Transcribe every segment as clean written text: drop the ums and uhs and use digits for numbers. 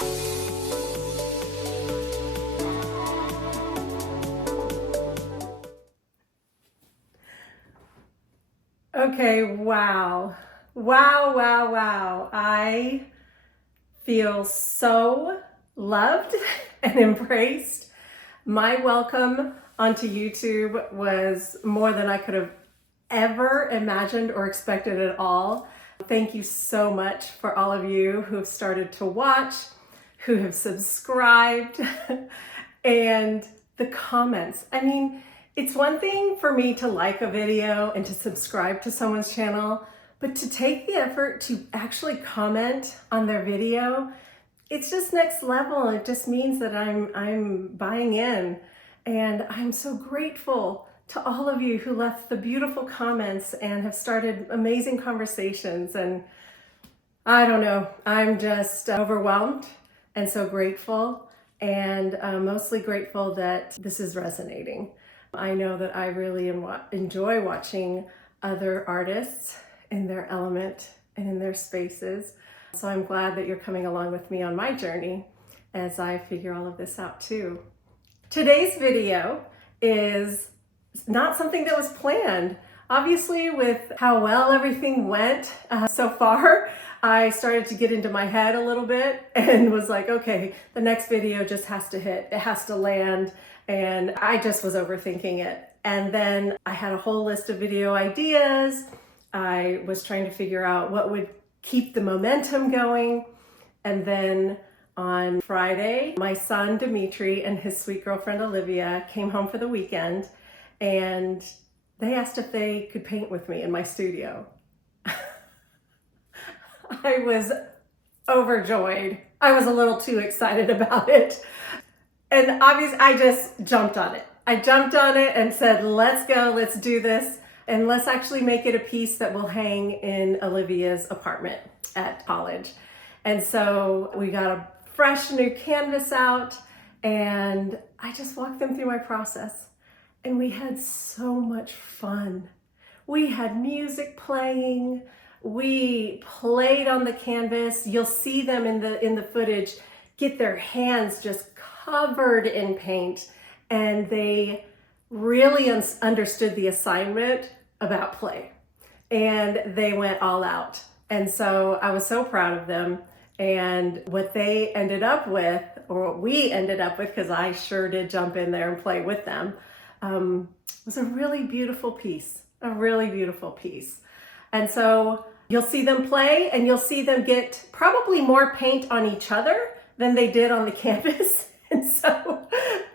Okay, wow. Wow, wow, wow. I feel so loved and embraced. My welcome onto YouTube was more than I could have ever imagined or expected at all. Thank you so much for all of you who have started to watch, who have subscribed, and the comments. I mean, it's one thing for me to like a video and to subscribe to someone's channel, but to take the effort to actually comment on their video, it's just next level. It just means that I'm buying in, and I'm so grateful to all of you who left the beautiful comments and have started amazing conversations. And I don't know, I'm just overwhelmed and so grateful, and mostly grateful that this is resonating. I know that I really enjoy watching other artists in their element and in their spaces. So I'm glad that you're coming along with me on my journey as I figure all of this out too. Today's video is not something that was planned. Obviously, with how well everything went so far, I started to get into my head a little bit and was like, okay, the next video just has to hit, it has to land. And I just was overthinking it. And then I had a whole list of video ideas. I was trying to figure out what would keep the momentum going. And then on Friday, my son Dimitri and his sweet girlfriend Olivia came home for the weekend, and they asked if they could paint with me in my studio. I was overjoyed. I was a little too excited about it. And obviously, I just jumped on it. I jumped on it and said, let's go, let's do this, and let's actually make it a piece that will hang in Olivia's apartment at college. And so we got a fresh new canvas out, and I just walked them through my process. And we had so much fun. We had music playing. We played on the canvas. You'll see them in the footage get their hands just covered in paint, and they really understood the assignment about play, and they went all out. And so I was so proud of them, and what they ended up with, or what we ended up with, because I sure did jump in there and play with them, was a really beautiful piece, a really beautiful piece. And so you'll see them play, and you'll see them get probably more paint on each other than they did on the canvas. And so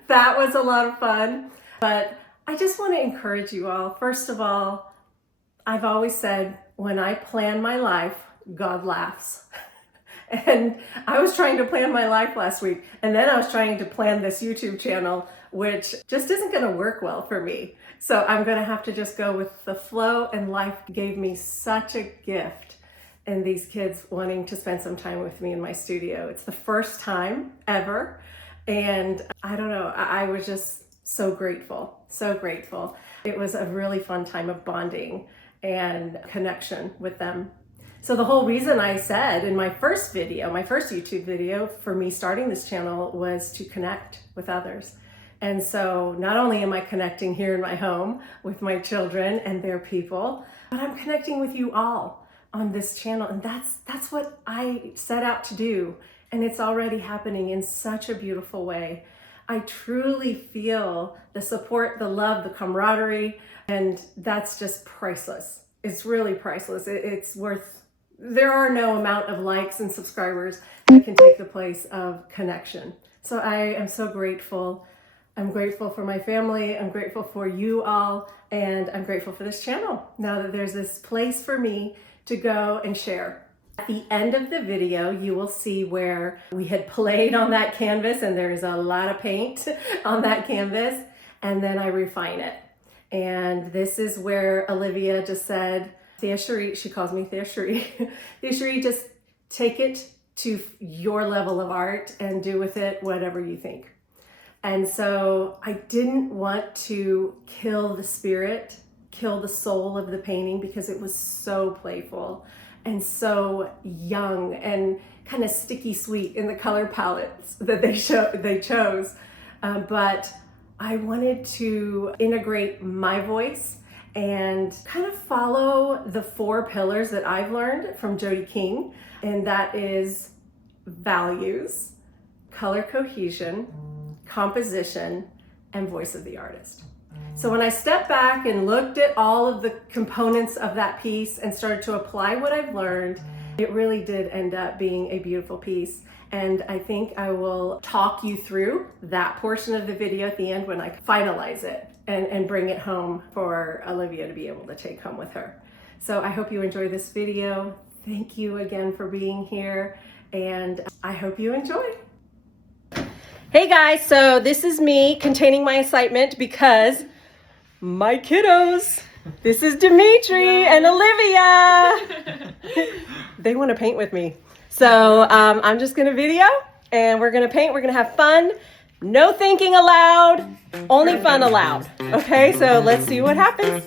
that was a lot of fun. But I just want to encourage you all. First of all, I've always said, when I plan my life, God laughs. And I was trying to plan my life last week, and then I was trying to plan this YouTube channel, which just isn't going to work well for me. So I'm going to have to just go with the flow, and life gave me such a gift in these kids wanting to spend some time with me in my studio. It's the first time ever, and I don't know, I was just so grateful, so grateful. It was a really fun time of bonding and connection with them. So the whole reason I said in my first video, my first YouTube video for me starting this channel, was to connect with others. And so not only am I connecting here in my home with my children and their people, but I'm connecting with you all on this channel. And that's what I set out to do. And it's already happening in such a beautiful way. I truly feel the support, the love, the camaraderie, and that's just priceless. It's really priceless. It's worth, there are no amount of likes and subscribers that can take the place of connection. So I am so grateful. I'm grateful for my family. I'm grateful for you all. And I'm grateful for this channel. Now that there's this place for me to go and share. At the end of the video, you will see where we had played on that canvas, and there's a lot of paint on that canvas, and then I refine it. And this is where Olivia just said, Thea Cherie, she calls me Thea Cherie, Thea Cherie, just take it to your level of art and do with it whatever you think. And so I didn't want to kill the spirit, kill the soul of the painting, because it was so playful and so young, and kind of sticky sweet in the color palettes that they chose. But I wanted to integrate my voice and kind of follow the 4 pillars that I've learned from Jody King, and that is values, color cohesion, composition, and voice of the artist. So when I stepped back and looked at all of the components of that piece and started to apply what I've learned, it really did end up being a beautiful piece. And I think I will talk you through that portion of the video at the end when I finalize it and bring it home for Olivia to be able to take home with her. So I hope you enjoy this video. Thank you again for being here, and I hope you enjoy. Hey guys, so this is me containing my excitement because my kiddos, this is Dimitri and Olivia. They want to paint with me. So I'm just gonna video and we're gonna paint, we're gonna have fun. No thinking allowed, only fun allowed. Okay, so let's see what happens.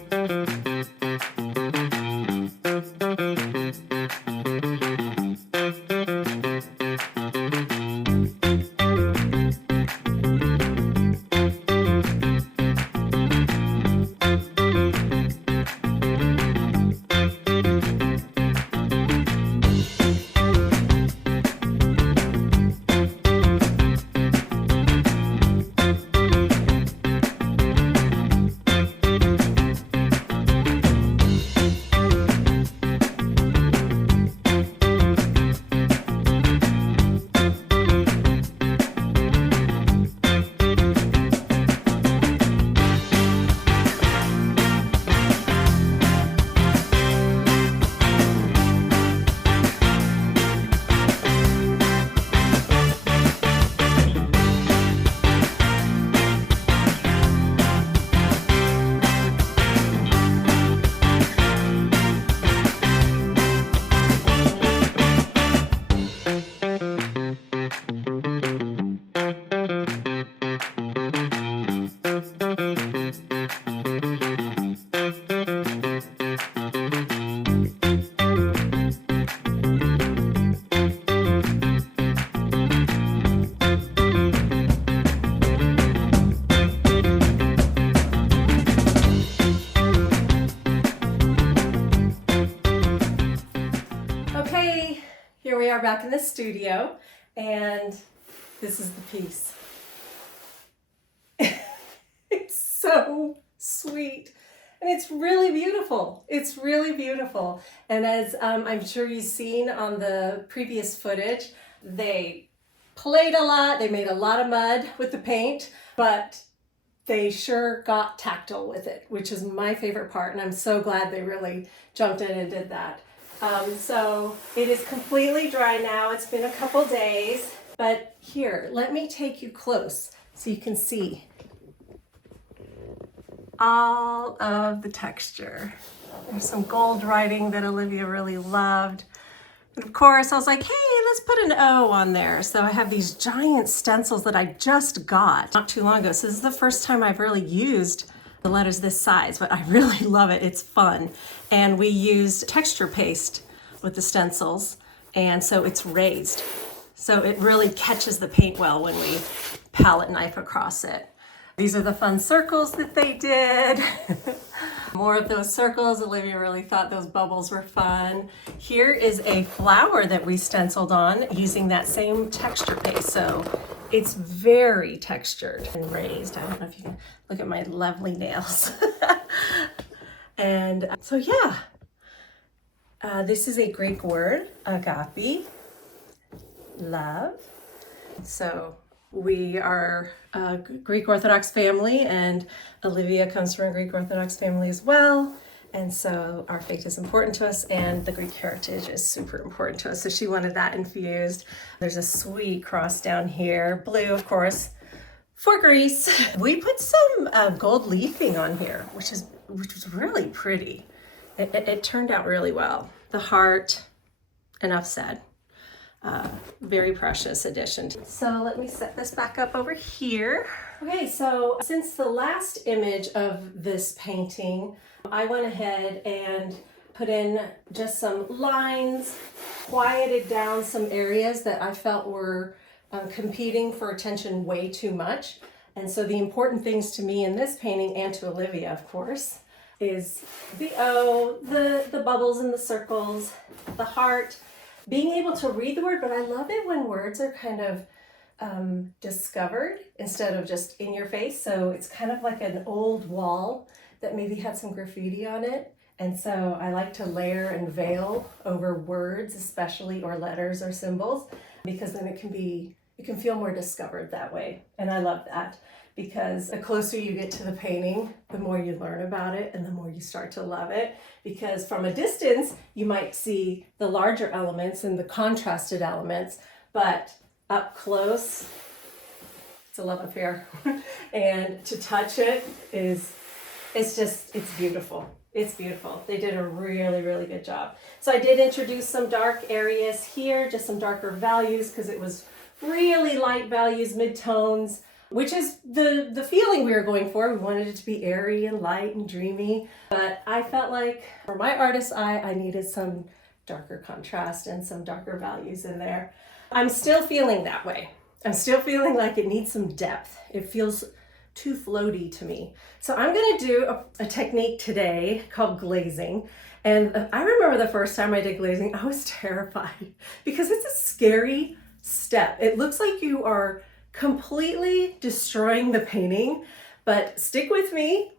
Here we are back in the studio, and this is the piece. It's so sweet, and it's really beautiful. It's really beautiful. And as I'm sure you've seen on the previous footage, they played a lot, they made a lot of mud with the paint, but they sure got tactile with it, which is my favorite part, and I'm so glad they really jumped in and did that. So it is completely dry now. It's been a couple days, but here, let me take you close so you can see all of the texture. There's some gold writing that Olivia really loved. And of course, I was like, hey, let's put an O on there. So I have these giant stencils that I just got not too long ago. So this is the first time I've really used the letters this size, but I really love it. It's fun. And we used texture paste with the stencils, and so it's raised. So it really catches the paint well when we palette knife across it. These are the fun circles that they did. More of those circles. Olivia really thought those bubbles were fun. Here is a flower that we stenciled on using that same texture paste. So it's very textured and raised. I don't know if you can look at my lovely nails. And so yeah, this is a Greek word, agape, love. So we are a Greek Orthodox family, and Olivia comes from a Greek Orthodox family as well. And so our faith is important to us, and the Greek heritage is super important to us. So she wanted that infused. There's a sweet cross down here, blue, of course, for Greece. We put some gold leafing on here, which was really pretty. It turned out really well. The heart, enough said. Very precious addition. So let me set this back up over here. Okay, so since the last image of this painting, I went ahead and put in just some lines, quieted down some areas that I felt were competing for attention way too much. And so the important things to me in this painting, and to Olivia, of course, is the O, the bubbles and the circles, the heart, being able to read the word. But I love it when words are kind of discovered instead of just in your face. So it's kind of like an old wall that maybe had some graffiti on it. And so I like to layer and veil over words, especially, or letters or symbols, because then it can feel more discovered that way. And I love that, because the closer you get to the painting, the more you learn about it and the more you start to love it. Because from a distance, you might see the larger elements and the contrasted elements, but up close, it's a love affair. And to touch it it's beautiful. It's beautiful. They did a really, really good job. So I did introduce some dark areas here, just some darker values, because it was really light values, mid-tones, which is the feeling we were going for. We wanted it to be airy and light and dreamy. But I felt like for my artist's eye, I needed some darker contrast and some darker values in there. I'm still feeling that way. I'm still feeling like it needs some depth. It feels too floaty to me. So I'm gonna do a technique today called glazing. And I remember the first time I did glazing, I was terrified because it's a scary step. It looks like you are completely destroying the painting, but stick with me,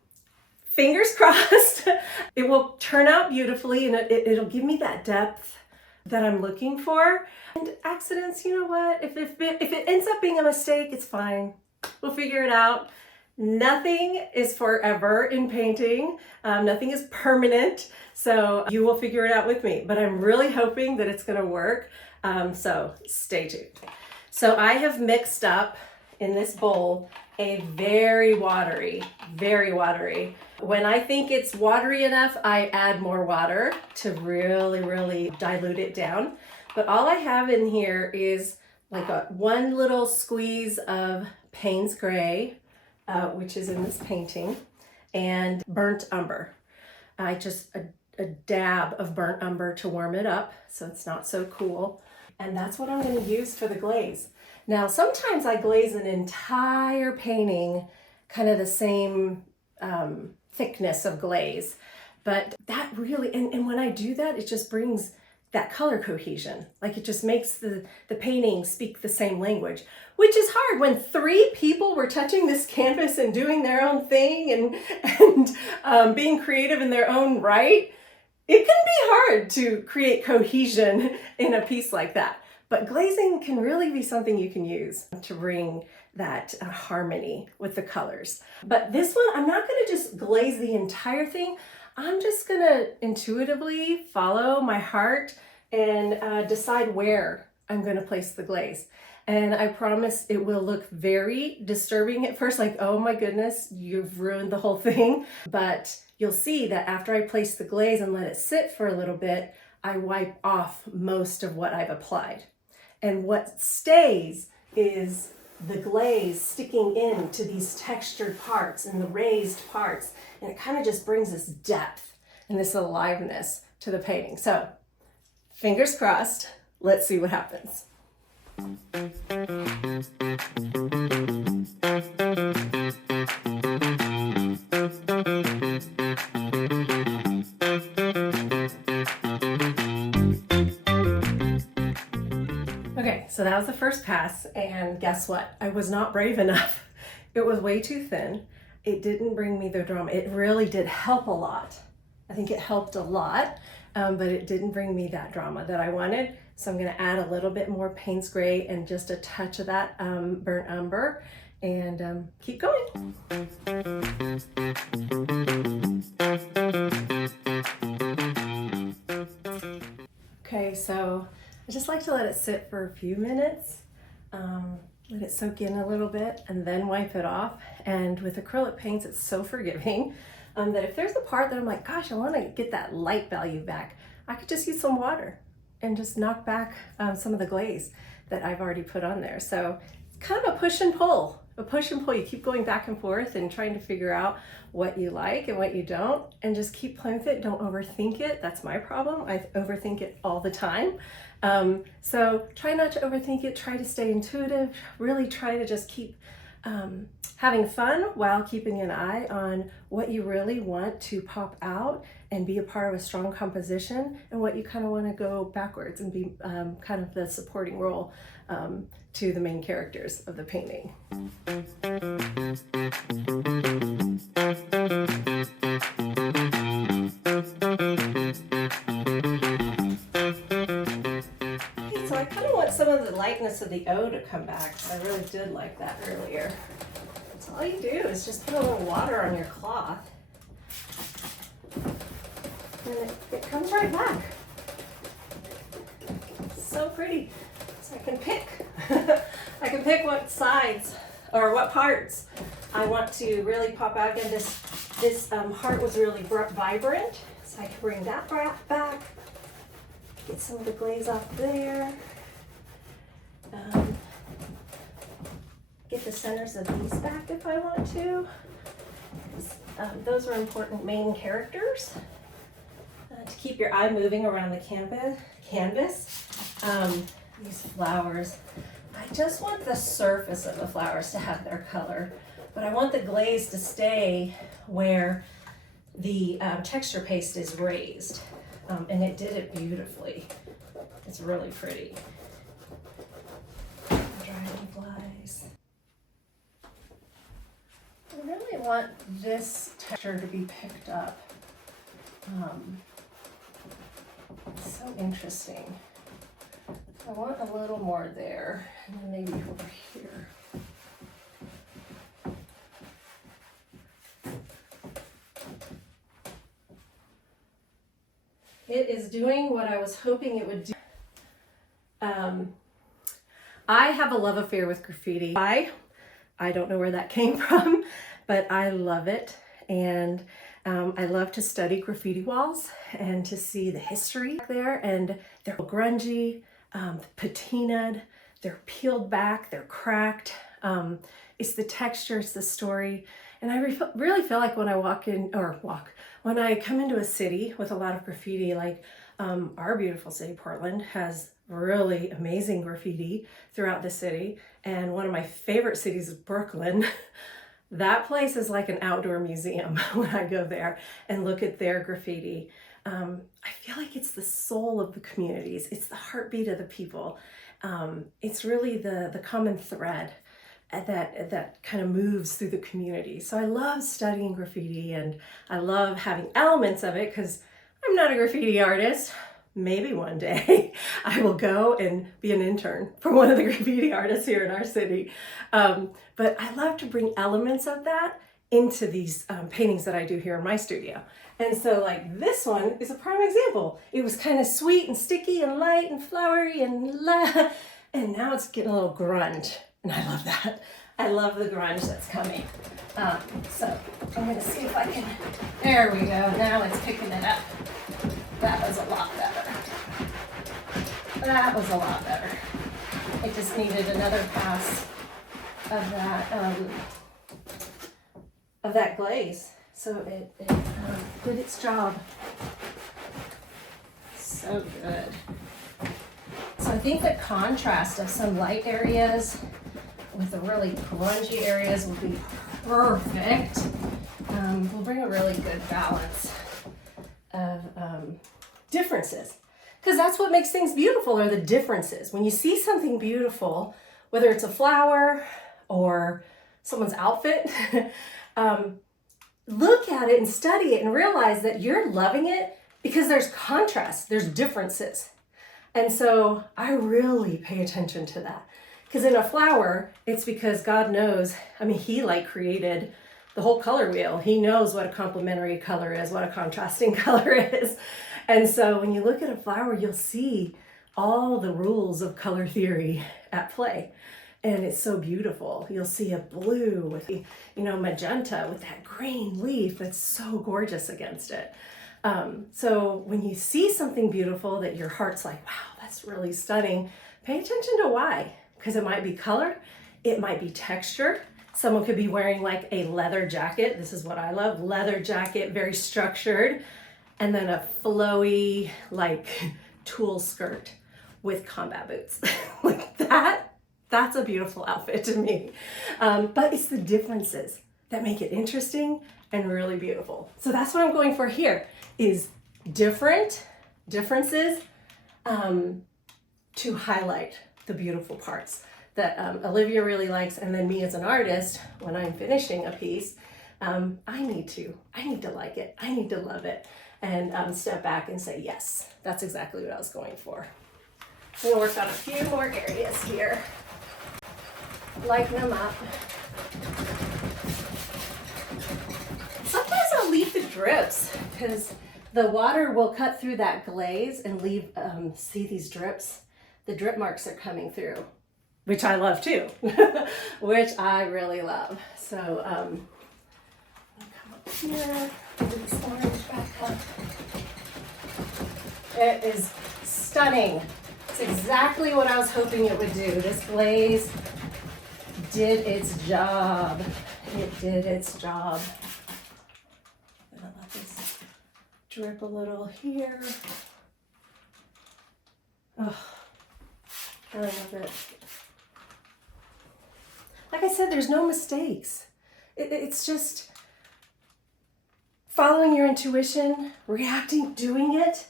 fingers crossed. It will turn out beautifully, and it'll give me that depth that I'm looking for. And accidents, you know what? If it ends up being a mistake, it's fine. We'll figure it out. Nothing is forever in painting. Nothing is permanent. So you will figure it out with me. But I'm really hoping that it's going to work. So stay tuned. So I have mixed up in this bowl a very watery. When I think it's watery enough, I add more water to really, really dilute it down. But all I have in here is like one little squeeze of Payne's Gray, which is in this painting, and burnt umber. Just a dab of burnt umber to warm it up so it's not so cool. And that's what I'm going to use for the glaze. Now, sometimes I glaze an entire painting kind of the same thickness of glaze, but that really, and when I do that, it just brings that color cohesion. Like it just makes the painting speak the same language, which is hard when 3 people were touching this canvas and doing their own thing and being creative in their own right. It can be hard to create cohesion in a piece like that. But glazing can really be something you can use to bring that harmony with the colors. But this one, I'm not going to just glaze the entire thing. I'm just going to intuitively follow my heart and decide where I'm going to place the glaze. And I promise it will look very disturbing at first, like, oh my goodness, you've ruined the whole thing. But you'll see that after I place the glaze and let it sit for a little bit, I wipe off most of what I've applied. And what stays is the glaze sticking into these textured parts and the raised parts. And it kind of just brings this depth and this aliveness to the painting. So fingers crossed, let's see what happens. Okay, so that was the first pass, and guess what? I was not brave enough. It was way too thin. It didn't bring me the drama. It really did help a lot. I think it helped a lot, but it didn't bring me that drama that I wanted. So I'm gonna add a little bit more Payne's Gray and just a touch of that burnt umber, and keep going. Okay, so I just like to let it sit for a few minutes, let it soak in a little bit, and then wipe it off. And with acrylic paints, it's so forgiving that if there's a part that I'm like, gosh, I want to get that light value back, I could just use some water and just knock back some of the glaze that I've already put on there. So kind of a push and pull. A push and pull. You keep going back and forth and trying to figure out what you like and what you don't, and just keep playing with it. Don't overthink it. That's my problem. I overthink it all the time. So try not to overthink it. Try to stay intuitive. Really try to just keep having fun while keeping an eye on what you really want to pop out and be a part of a strong composition, and what you kind of want to go backwards and be kind of the supporting role to the main characters of the painting. Okay, so I kind of want some of the lightness of the O to come back. I really did like that earlier. So all you do is just put a little water on your cloth, and it comes right back. So pretty. So I can pick. I can pick what sides or what parts I want to really pop out. Again, this heart was really vibrant, so I can bring that back. Get some of the glaze off there. Get the centers of these back if I want to. Those are important main characters. To keep your eye moving around the canvas. These flowers, I just want the surface of the flowers to have their color, but I want the glaze to stay where the texture paste is raised, and it did it beautifully. It's really pretty. Dragonflies. I really want this texture to be picked up. It's so interesting. I want a little more there, and then maybe over here. It is doing what I was hoping it would do. I have a love affair with graffiti. I don't know where that came from, but I love it. And I love to study graffiti walls and to see the history there. And they're grungy, patinaed, they're peeled back, they're cracked. It's the texture, it's the story. And I really feel like when I when I come into a city with a lot of graffiti, like our beautiful city, Portland, has really amazing graffiti throughout the city. And one of my favorite cities is Brooklyn. That place is like an outdoor museum when I go there and look at their graffiti. I feel like it's the soul of the communities. It's the heartbeat of the people. It's really the common thread that kind of moves through the community. So I love studying graffiti, and I love having elements of it because I'm not a graffiti artist. Maybe one day I will go and be an intern for one of the graffiti artists here in our city. But I love to bring elements of that into these paintings that I do here in my studio. And so like this one is a prime example. It was kind of sweet and sticky and light and flowery and now it's getting a little grunge. And I love that. I love the grunge that's coming. So I'm gonna see if I can, there we go. Now it's picking it up. That was a lot better. That was a lot better. It just needed another pass of that glaze. So it did its job. So good. So I think the contrast of some light areas with the really grungy areas will be perfect. We'll bring a really good balance of differences, because that's what makes things beautiful, are the differences. When you see something beautiful, whether it's a flower or someone's outfit, look at it and study it and realize that you're loving it because there's contrast, there's differences. And so I really pay attention to that, because in a flower, it's because God knows, I mean, he like created the whole color wheel. He knows what a complementary color is, what a contrasting color is. And so when you look at a flower, you'll see all the rules of color theory at play. And it's so beautiful. You'll see a blue with, magenta with that green leaf that's so gorgeous against it. So when you see something beautiful that your heart's like, wow, that's really stunning, pay attention to why. Because it might be color, It might be texture. Someone could be wearing like a leather jacket. This is what I love, leather jacket, very structured. And then a flowy, like tulle skirt with combat boots. Like that's a beautiful outfit to me. But it's the differences that make it interesting and really beautiful. So that's what I'm going for here, is differences to highlight the beautiful parts that Olivia really likes, and then me as an artist, when I'm finishing a piece, I need to like it, I need to love it, and step back and say, yes, that's exactly what I was going for. I'm gonna work on a few more areas here, lighten them up. Sometimes I'll leave the drips, because the water will cut through that glaze and leave, see these drips? The drip marks are coming through, which I love too, which I really love. So, I'll come up here, do this orange back up. It is stunning. It's exactly what I was hoping it would do. This glaze did its job. It did its job. I'm gonna let this drip a little here. Oh, I love it. Like I said, there's no mistakes. It's just following your intuition, reacting, doing it,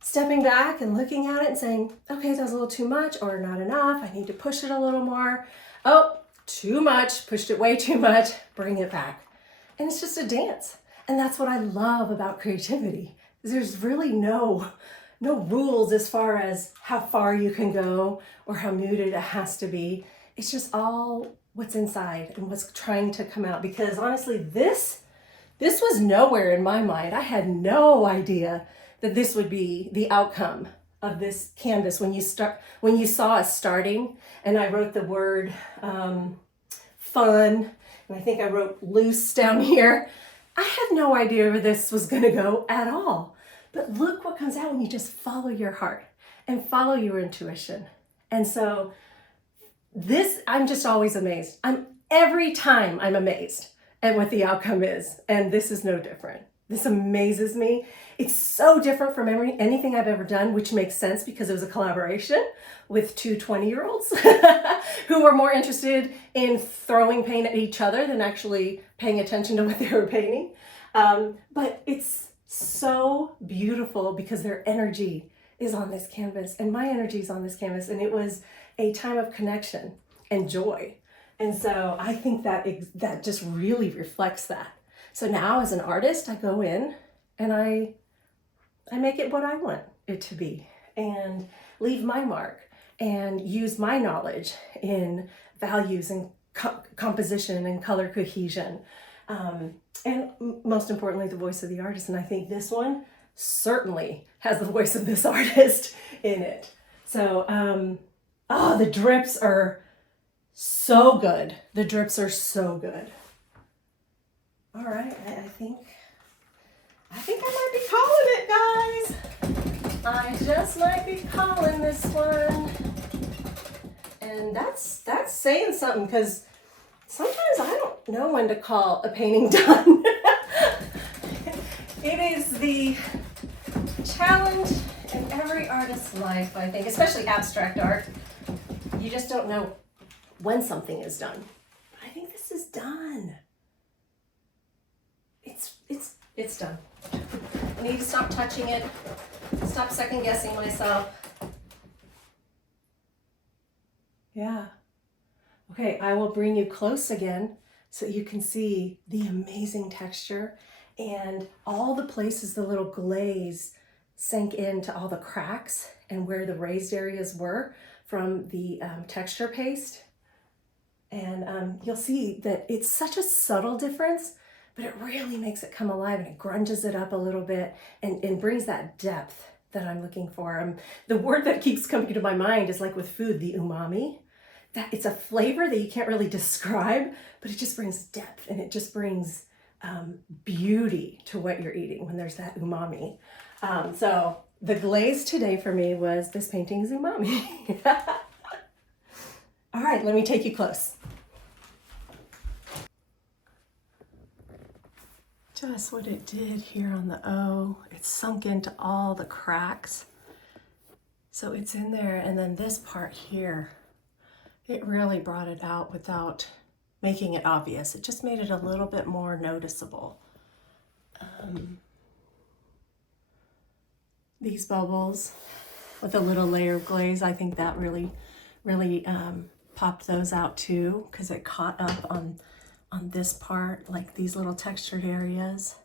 stepping back and looking at it and saying, okay, that was a little too much or not enough. I need to push it a little more. Oh, too much, pushed it way too much, bring it back. And it's just a dance. And that's what I love about creativity. There's really no rules as far as how far you can go or how muted it has to be. It's just all what's inside and what's trying to come out. Because honestly, this was nowhere in my mind. I had no idea that this would be the outcome of this canvas when you saw us starting, and I wrote the word fun, and I think I wrote loose down here. I had no idea where this was going to go at all. But look what comes out when you just follow your heart and follow your intuition. And so this, I'm just always amazed. Every time I'm amazed at what the outcome is. And this is no different. This amazes me. It's so different from anything I've ever done, which makes sense because it was a collaboration with two 20-year-olds who were more interested in throwing paint at each other than actually paying attention to what they were painting. But it's so beautiful because their energy is on this canvas and my energy is on this canvas, and it was a time of connection and joy. And so I think that just really reflects that. So now as an artist, I go in and I make it what I want it to be and leave my mark and use my knowledge in values and composition and color cohesion. And most importantly, the voice of the artist. And I think this one certainly has the voice of this artist in it. So, the drips are so good. The drips are so good. All right, I think I might be calling it, guys. I just might be calling this one. And that's saying something, because sometimes I don't know when to call a painting done. It is the challenge in every artist's life, I think, especially abstract art. You just don't know when something is done. I think this is done. It's done. I need to stop touching it, stop second guessing myself. Yeah. Okay, I will bring you close again so you can see the amazing texture and all the places the little glaze sank into all the cracks and where the raised areas were from the texture paste. And you'll see that it's such a subtle difference, but it really makes it come alive, and it grunges it up a little bit and brings that depth that I'm looking for. The word that keeps coming to my mind is like with food, the umami. That it's a flavor that you can't really describe, but it just brings depth and it just brings beauty to what you're eating when there's that umami. So the glaze today for me was this painting's umami. All right, let me take you close. just what it did here on the O. It sunk into all the cracks. So it's in there, and then this part here, it really brought it out without making it obvious. It just made it a little bit more noticeable. These bubbles with a little layer of glaze, I think that really popped those out too, because it caught up on this part, like these little textured areas.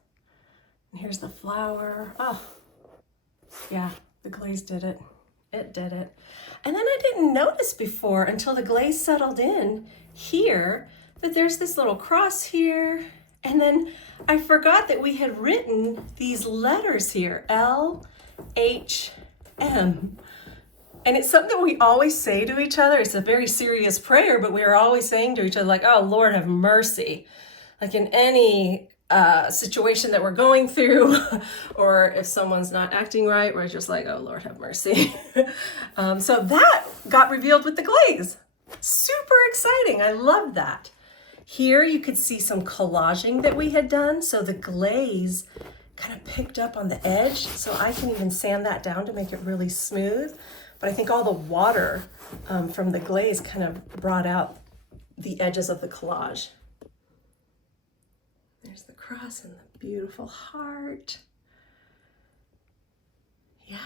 And here's the flower. Oh, yeah, the glaze did it. It did it. And then I didn't notice before until the glaze settled in here that there's this little cross here. And then I forgot that we had written these letters here, L, H, M. And it's something we always say to each other. It's a very serious prayer, but we are always saying to each other, like, oh, Lord, have mercy. Like in any situation that we're going through, or if someone's not acting right, we're just like, oh, Lord, have mercy. So that got revealed with the glaze. Super exciting. I love that. Here you could see some collaging that we had done. So the glaze kind of picked up on the edge. So I can even sand that down to make it really smooth. But I think all the water from the glaze kind of brought out the edges of the collage. There's the cross and the beautiful heart. Yeah.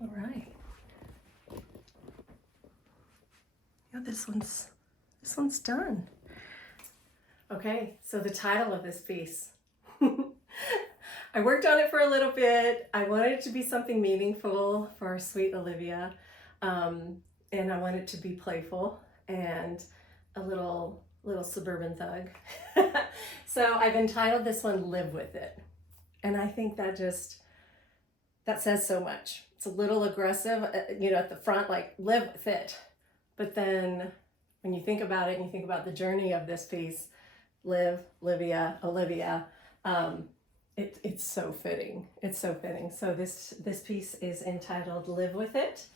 All right. Yeah, this one's done. Okay, so the title of this piece. I worked on it for a little bit. I wanted it to be something meaningful for our sweet Olivia. And I wanted it to be playful and a little suburban thug. So I've entitled this one Live With It. And I think that says so much. It's a little aggressive, at the front, like live with it. But then when you think about it and you think about the journey of this piece, live, Livia, Olivia, it's so fitting. It's so fitting. So this piece is entitled Live With It.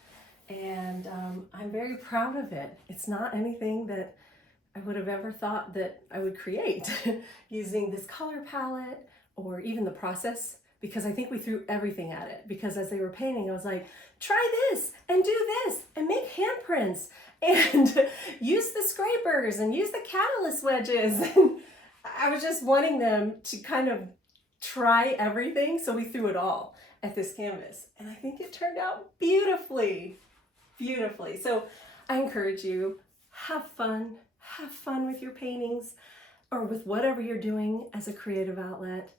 And I'm very proud of it. It's not anything that I would have ever thought that I would create using this color palette or even the process, because I think we threw everything at it. Because as they were painting, I was like, try this and do this and make handprints and use the scrapers and use the catalyst wedges. And I was just wanting them to kind of try everything. So we threw it all at this canvas. And I think it turned out beautifully, beautifully. So I encourage you, have fun with your paintings or with whatever you're doing as a creative outlet.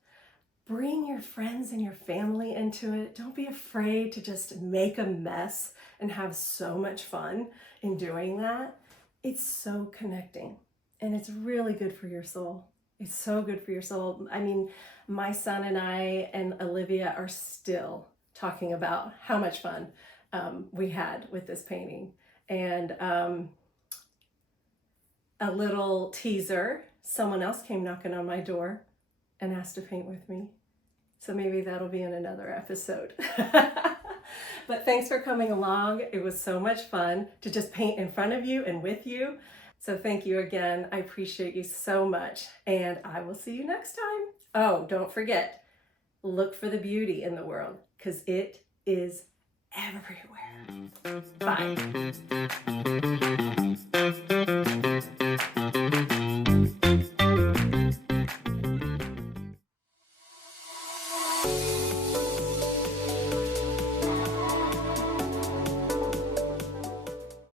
Bring your friends and your family into it. Don't be afraid to just make a mess and have so much fun in doing that. It's so connecting and it's really good for your soul. It's so good for your soul. I mean, my son and I and Olivia are still talking about how much fun we had with this painting. And a little teaser, someone else came knocking on my door and asked to paint with me. So maybe that'll be in another episode. But thanks for coming along. It was so much fun to just paint in front of you and with you. So thank you again. I appreciate you so much. And I will see you next time. Oh, don't forget, look for the beauty in the world because it is everywhere. Bye.